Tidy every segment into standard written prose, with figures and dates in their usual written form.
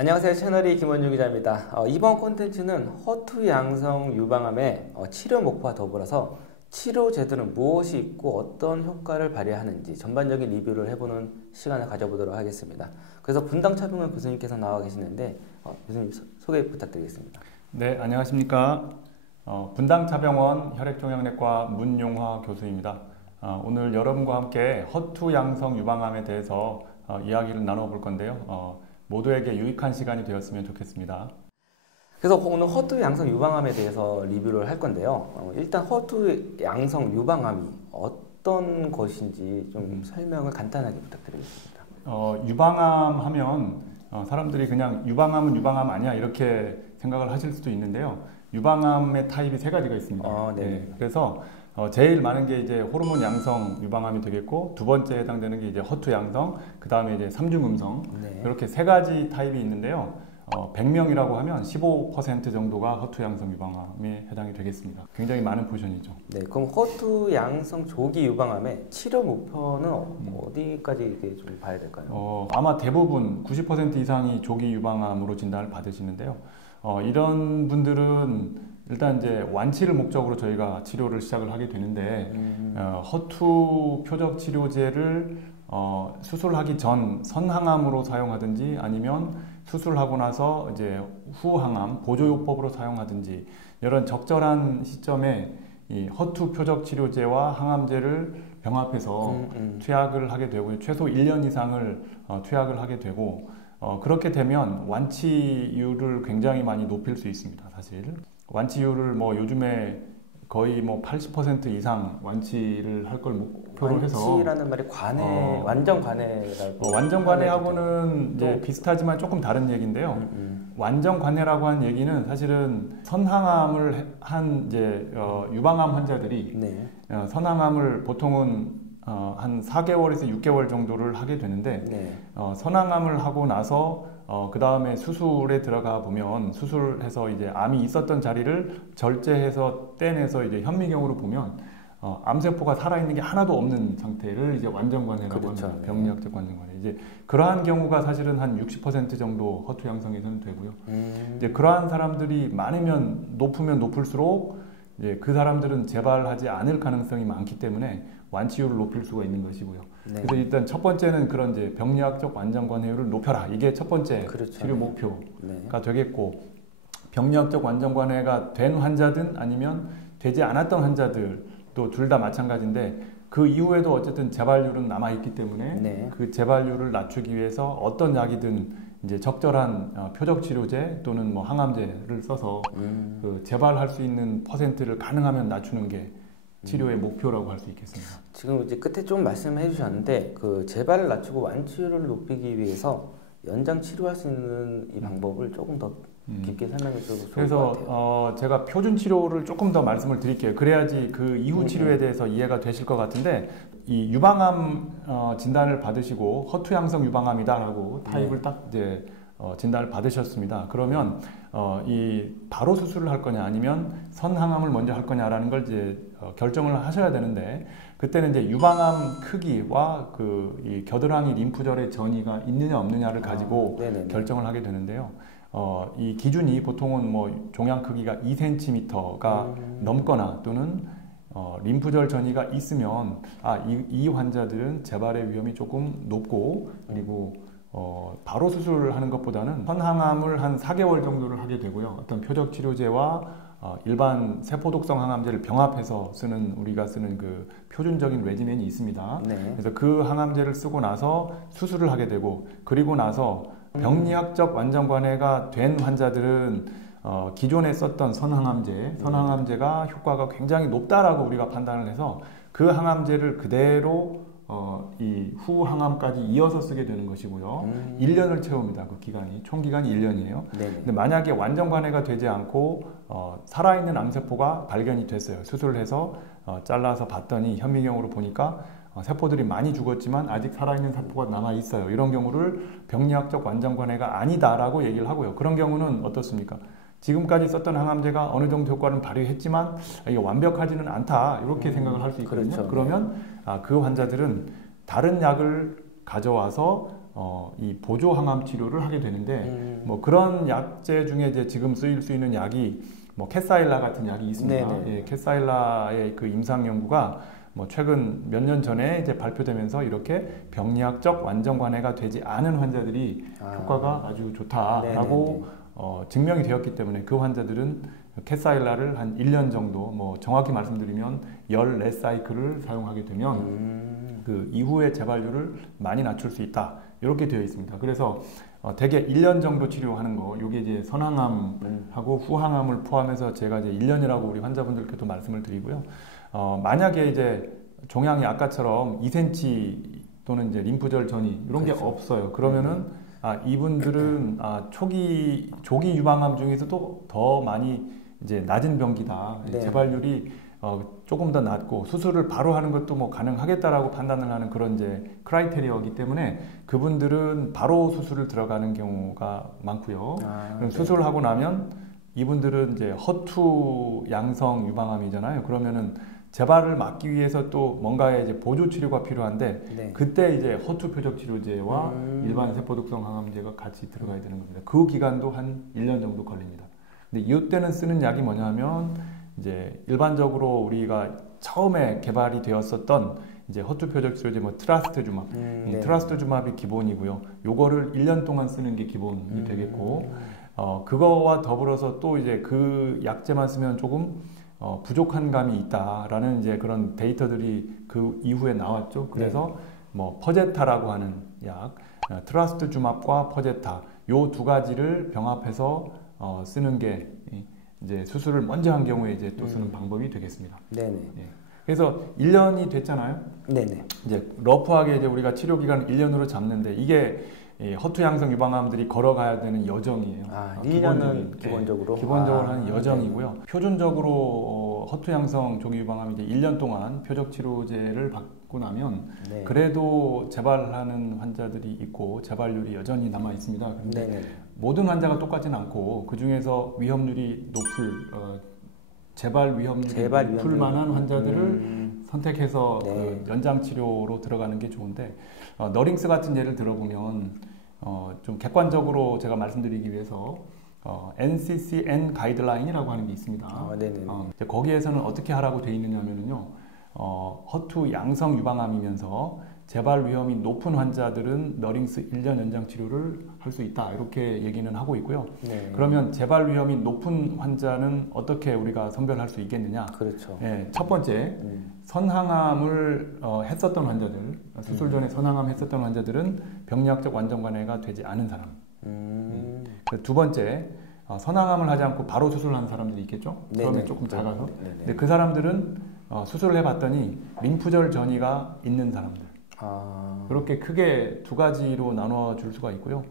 안녕하세요. 채널이 김원중 기자입니다. 이번 콘텐츠는 허투 양성 유방암의 치료 목표와 더불어서 치료 제도는 무엇이 있고 어떤 효과를 발휘하는지 전반적인 리뷰를 해보는 시간을 가져보도록 하겠습니다. 그래서 분당 차병원 교수님께서 나와 계시는데 교수님 소개 부탁드리겠습니다. 네, 안녕하십니까. 분당 차병원 혈액종양내과 문용화 교수입니다. 오늘 여러분과 함께 허투 양성 유방암에 대해서 이야기를 나눠볼 건데요. 모두에게 유익한 시간이 되었으면 좋겠습니다. 그래서 오늘 허투 양성 유방암에 대해서 리뷰를 할 건데요. 일단 허투 양성 유방암이 어떤 것인지 좀 설명을 간단하게 부탁드리겠습니다. 유방암 하면 사람들이 그냥 유방암은 유방암 아니야 이렇게 생각을 하실 수도 있는데요. 유방암의 타입이 세 가지가 있습니다. 네, 그래서 제일 많은 게 이제 호르몬 양성 유방암이 되겠고, 두 번째 해당되는 게 이제 허투 양성, 그 다음에 이제 삼중 음성, 이렇게 세 가지 타입이 있는데요. 100명이라고 하면 15% 정도가 허투 양성 유방암에 해당이 되겠습니다. 굉장히 많은 포션이죠. 네, 그럼 허투 양성 조기 유방암의 치료 목표는 어디까지 이렇게 좀 봐야 될까요? 아마 대부분 90% 이상이 조기 유방암으로 진단을 받으시는데요. 이런 분들은 일단 이제 완치를 목적으로 저희가 치료를 시작을 하게 되는데, 허투 표적 치료제를 수술하기 전 선항암으로 사용하든지 아니면 수술하고 나서 이제 후항암 보조요법으로 사용하든지 이런 적절한 시점에 이 허투 표적 치료제와 항암제를 병합해서 투약을 하게 되고, 최소 1년 이상을 투약을 하게 되고, 그렇게 되면 완치율을 굉장히 많이 높일 수 있습니다. 사실 완치율을 뭐 요즘에 거의 뭐 80% 이상 완치를 할 걸 목표로 해서, 완치라는 말이 관해, 완전 관해라고. 완전 관해하고는 이제 비슷하지만 조금 다른 얘기인데요. 완전 관해라고 한 얘기는 사실은 선항암을 한 이제 유방암 환자들이 선항암을 보통은 한 4개월에서 6개월 정도를 하게 되는데, 선항암을 하고 나서 그 다음에 수술에 들어가 보면, 수술해서 이제 암이 있었던 자리를 절제해서 떼내서 이제 현미경으로 보면 암세포가 살아있는 게 하나도 없는 상태를 이제 완전관해라고 합니다. 병리학적 완전관해. 이제 그러한 경우가 사실은 한 60% 정도 허투 양성에서는 되고요. 이제 그러한 사람들이 많으면 높으면 높을수록 이제 그 사람들은 재발하지 않을 가능성이 많기 때문에 완치율을 높일 수가 있는 것이고요. 그래서 일단 첫 번째는 그런 이제 병리학적 완전관해율을 높여라. 이게 첫 번째 치료 목표가 되겠고, 병리학적 완전관해가 된 환자든 아니면 되지 않았던 환자들도 둘 다 마찬가지인데, 그 이후에도 어쨌든 재발률은 남아있기 때문에 그 재발률을 낮추기 위해서 어떤 약이든 이제 적절한 표적 치료제 또는 뭐 항암제를 써서 그 재발할 수 있는 퍼센트를 가능하면 낮추는 게 치료의 목표라고 할 수 있겠습니다. 지금 이제 끝에 좀 말씀해 주셨는데, 그 재발을 낮추고 완치율을 높이기 위해서 연장 치료할 수 있는 이 방법을 조금 더 깊게 설명해 주셔도 좋을 것 같아요. 그래서 제가 표준 치료를 조금 더 말씀을 드릴게요. 그래야지 그 이후 치료에 대해서 이해가 되실 것 같은데, 이 유방암 진단을 받으시고 허투 양성 유방암이다라고 타입을 딱 이제 진단을 받으셨습니다. 그러면 이 바로 수술을 할 거냐 아니면 선항암을 먼저 할 거냐라는 걸 이제 결정을 하셔야 되는데, 그때는 이제 유방암 크기와 그 이 겨드랑이 림프절의 전이가 있느냐 없느냐를 가지고 결정을 하게 되는데요. 이 기준이 보통은 뭐 종양 크기가 2cm가 넘거나 또는 림프절 전이가 있으면 이 환자들은 재발의 위험이 조금 높고, 그리고 바로 수술을 하는 것보다는 선항암을 한 4개월 정도를 하게 되고요. 어떤 표적 치료제와 일반 세포독성 항암제를 병합해서 우리가 쓰는 그 표준적인 레지멘이 있습니다. 그래서 그 항암제를 쓰고 나서 수술을 하게 되고, 그리고 나서 병리학적 완전관해가 된 환자들은 기존에 썼던 선항암제가 효과가 굉장히 높다라고 우리가 판단을 해서 그 항암제를 그대로 이 후항암까지 이어서 쓰게 되는 것이고요. 1년을 채웁니다. 그 기간이. 총 기간이 1년이에요. 근데 만약에 완전관해가 되지 않고 살아있는 암세포가 발견이 됐어요. 수술을 해서 잘라서 봤더니 현미경으로 보니까 세포들이 많이 죽었지만 아직 살아있는 세포가 남아있어요. 이런 경우를 병리학적 완전관해가 아니다라고 얘기를 하고요. 그런 경우는 어떻습니까? 지금까지 썼던 항암제가 어느 정도 효과는 발휘했지만 이게 완벽하지는 않다, 이렇게 생각을 할 수 있거든요. 그러면 그 환자들은 다른 약을 가져와서 이 보조 항암 치료를 하게 되는데 뭐 그런 약제 중에 이제 지금 쓰일 수 있는 약이 뭐 캐사일라 같은 약이 있습니다. 예, 캐사일라의 그 임상 연구가 뭐 최근 몇 년 전에 이제 발표되면서 이렇게 병리학적 완전 관해가 되지 않은 환자들이 효과가 아주 좋다라고 증명이 되었기 때문에 그 환자들은 캐사일라를 한 1년 정도, 뭐 정확히 말씀드리면 14사이클을 사용하게 되면 그 이후의 재발률을 많이 낮출 수 있다. 이렇게 되어 있습니다. 그래서 대개 1년 정도 치료하는 거, 이게 이제 선항암하고 후항암을 포함해서 제가 이제 1년이라고 우리 환자분들께도 말씀을 드리고요. 만약에 이제 종양이 아까처럼 2cm 또는 이제 림프절 전이 이런 게 없어요. 그러면은 이분들은 조기 유방암 중에서도 더 많이 이제 낮은 병기다. 네. 재발률이 조금 더 낮고 수술을 바로 하는 것도 뭐 가능하겠다라고 판단을 하는 그런 이제 크라이테리어이기 때문에 그분들은 바로 수술을 들어가는 경우가 많고요. 그럼 수술을 하고 나면 이분들은 이제 허투 양성 유방암이잖아요. 그러면은 재발을 막기 위해서 또 뭔가의 이제 보조 치료가 필요한데 그때 이제 허투 표적 치료제와 일반 세포독성 항암제가 같이 들어가야 되는 겁니다. 그 기간도 한 1년 정도 걸립니다. 근데 이때는 쓰는 약이 뭐냐면 이제 일반적으로 우리가 처음에 개발이 되었었던 이제 허투 표적 치료제 뭐 트라스트주맙, 트라스트주맙이 기본이고요. 요거를 1년 동안 쓰는 게 기본이 되겠고, 그거와 더불어서 또 이제 그 약제만 쓰면 조금 부족한 감이 있다라는 이제 그런 데이터들이 그 이후에 나왔죠. 그래서 뭐 퍼제타라고 하는 약, 트라스트주맙과 퍼제타 요 두 가지를 병합해서 쓰는 게 이제 수술을 먼저 한 경우에 이제 또 쓰는 방법이 되겠습니다. 네네. 예. 그래서 1년이 됐잖아요. 네네. 이제 러프하게 이제 우리가 치료 기간을 1년으로 잡는데 이게 허투 양성 유방암들이 걸어가야 되는 여정이에요. 1년은 기본적으로 하는 여정이고요. 표준적으로 허투 양성 조기 유방암이 이제 1년 동안 표적 치료제를 받고 나면 그래도 재발하는 환자들이 있고 재발률이 여전히 남아 있습니다. 그런데 모든 환자가 똑같지는 않고 그 중에서 위험률이 높을 재발 위험률이 높을 만한 환자들을 선택해서 그 연장 치료로 들어가는 게 좋은데 너링스 같은 예를 들어보면 좀 객관적으로 제가 말씀드리기 위해서 NCCN 가이드라인이라고 하는 게 있습니다. 거기에서는 어떻게 하라고 되어 있느냐면요, 허투 양성 유방암이면서 재발 위험이 높은 환자들은 너링스 1년 연장 치료를 할 수 있다 이렇게 얘기는 하고 있고요. 그러면 재발 위험이 높은 환자는 어떻게 우리가 선별할 수 있겠느냐? 그렇죠. 첫 번째, 선항암을 했었던 환자들, 수술 전에 선항암 했었던 환자들은 병리학적 완전 관해가 되지 않은 사람. 두 번째, 선항암을 하지 않고 바로 수술하는 사람들이 있겠죠? 그러면 조금 작아서. 근데 그 사람들은 수술을 해봤더니 림프절 전이가 있는 사람들. 그렇게 크게 두 가지로 나눠 줄 수가 있고요.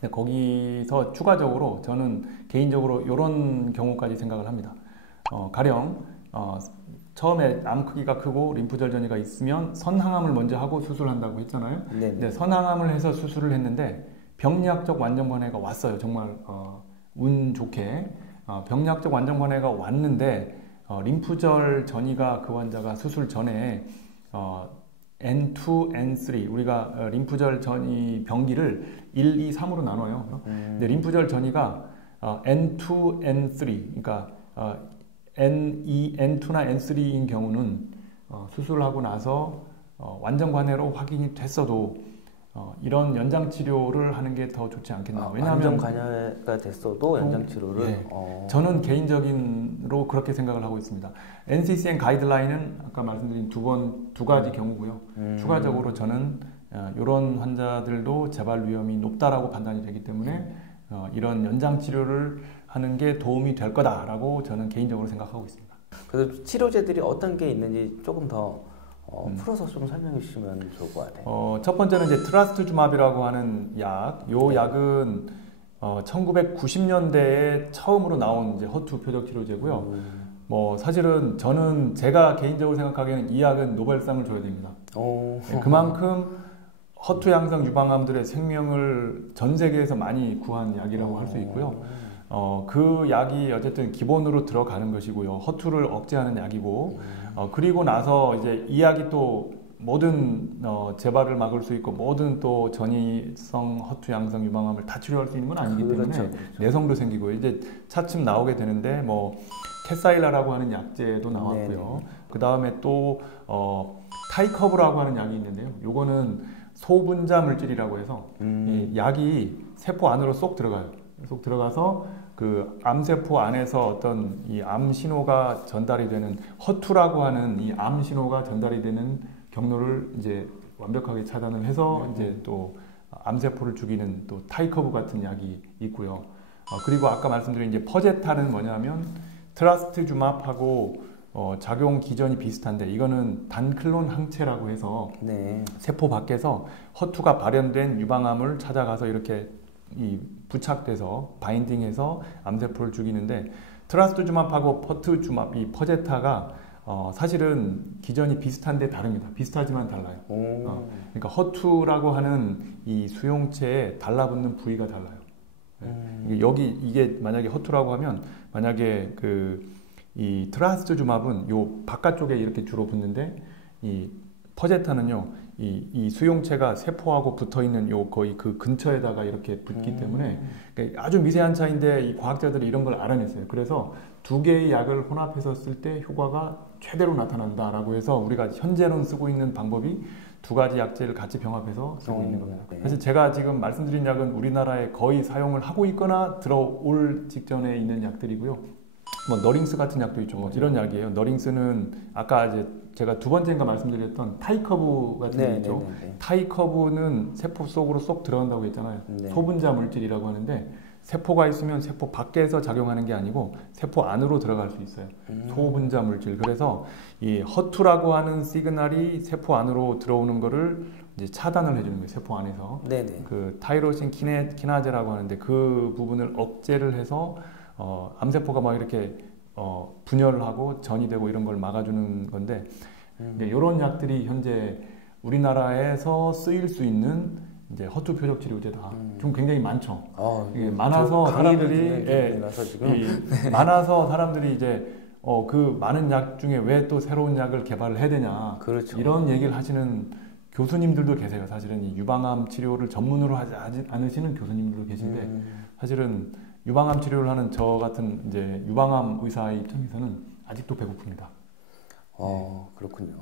근데 거기서 추가적으로 저는 개인적으로 이런 경우까지 생각을 합니다. 가령 처음에 암 크기가 크고 림프절 전이가 있으면 선항암을 먼저 하고 수술한다고 했잖아요. 근데 선항암을 해서 수술을 했는데 병리학적 완전 관해가 왔어요. 정말 운 좋게 병리학적 완전 관해가 왔는데 림프절 전이가 그 환자가 수술 전에 N2, N3 우리가 림프절 전이 병기를 1, 2, 3으로 나눠요. 근데 림프절 전이가 N2, N3 그러니까 N2, N2나 N3인 경우는 수술하고 나서 완전 관해로 확인이 됐어도 이런 연장 치료를 하는 게 더 좋지 않겠나. 왜냐하면 완전 관여가 됐어도 연장 치료를 저는 개인적인로 그렇게 생각을 하고 있습니다. NCCN 가이드라인은 아까 말씀드린 두 가지 경우고요. 추가적으로 저는 이런 환자들도 재발 위험이 높다라고 판단이 되기 때문에 이런 연장 치료를 하는 게 도움이 될 거다라고 저는 개인적으로 생각하고 있습니다. 그래서 치료제들이 어떤 게 있는지 조금 더 풀어서 좀 설명해 주시면 좋을 것 같아요. 첫 번째는 이제 트라스트주맙이라고 하는 약. 요 약은 1990년대에 처음으로 나온 이제 허투 표적 치료제고요. 뭐 사실은 저는 제가 개인적으로 생각하기에는 이 약은 노벨상을 줘야 됩니다. 그만큼 허투 양성 유방암들의 생명을 전 세계에서 많이 구한 약이라고 할 수 있고요. 그 약이 어쨌든 기본으로 들어가는 것이고요. 허투를 억제하는 약이고, 그리고 나서 이제 이 약이 또 모든 재발을 막을 수 있고 모든 또 전이성 허투 양성 유방암을 다 치료할 수 있는 건 아니기 때문에 그렇죠. 내성도 생기고 이제 차츰 나오게 되는데 뭐 캐사일라라고 하는 약제도 나왔고요. 그 다음에 또 타이커브라고 하는 약이 있는데요. 요거는 소분자 물질이라고 해서 이 약이 세포 안으로 쏙 들어가요. 쏙 들어가서 그 암세포 안에서 어떤 이 암 신호가 전달이 되는 허투라고 하는 이 암 신호가 전달이 되는 경로를 이제 완벽하게 차단을 해서 이제 또 암세포를 죽이는 또 타이커브 같은 약이 있고요. 그리고 아까 말씀드린 이제 퍼제타는 뭐냐면 트라스트주맙하고 작용 기전이 비슷한데 이거는 단클론 항체라고 해서 네. 세포 밖에서 허투가 발현된 유방암을 찾아가서 이렇게 이 부착돼서 바인딩해서 암세포를 죽이는데 트라스투주맙하고 퍼트주맙 이 퍼제타가 사실은 기전이 비슷한데 다릅니다. 비슷하지만 달라요. 그러니까 허투라고 하는 이 수용체에 달라붙는 부위가 달라요. 여기 이게 만약에 허투라고 하면 만약에 이 트라스투주맙은 요 바깥쪽에 이렇게 주로 붙는데 이 퍼제타는요 이 수용체가 세포하고 붙어 있는 요 거의 그 근처에다가 이렇게 붙기 때문에 그러니까 아주 미세한 차이인데 이 과학자들이 이런 걸 알아냈어요. 그래서 두 개의 약을 혼합해서 쓸 때 효과가 최대로 나타난다라고 해서 우리가 현재는 쓰고 있는 방법이 두 가지 약제를 같이 병합해서 쓰고 있는 겁니다. 네. 사실 제가 지금 말씀드린 약은 우리나라에 거의 사용을 하고 있거나 들어올 직전에 있는 약들이고요. 뭐 너링스 같은 약도 있죠. 뭐 이런 약이에요. 너링스는 아까 이제 제가 두 번째인가 말씀드렸던 타이커브 같은 게 있죠. 타이커브는 세포 속으로 쏙 들어간다고 했잖아요. 네. 소분자 물질이라고 하는데 세포가 있으면 세포 밖에서 작용하는 게 아니고 세포 안으로 들어갈 수 있어요. 소분자 물질. 그래서 이 허투라고 하는 시그널이 세포 안으로 들어오는 거를 이제 차단을 해주는 거예요. 세포 안에서. 네네. 그 타이로신 키나제라고 하는데 그 부분을 억제를 해서 암세포가 막 이렇게 분열을 하고 전이 되고 이런 걸 막아주는 건데 이런 약들이 현재 우리나라에서 쓰일 수 있는 이제 허투 표적 치료제다. 좀 굉장히 많죠. 많아서 사람들이 많아서 사람들이 이제 그 많은 약 중에 왜 또 새로운 약을 개발을 해야 되냐. 그렇죠. 이런 얘기를 하시는 교수님들도 계세요. 사실은 이 유방암 치료를 전문으로 하지 않으시는 교수님들도 계신데 사실은 유방암 치료를 하는 저 같은 이제 유방암 의사의 입장에서는 아직도 배고픕니다. 그렇군요.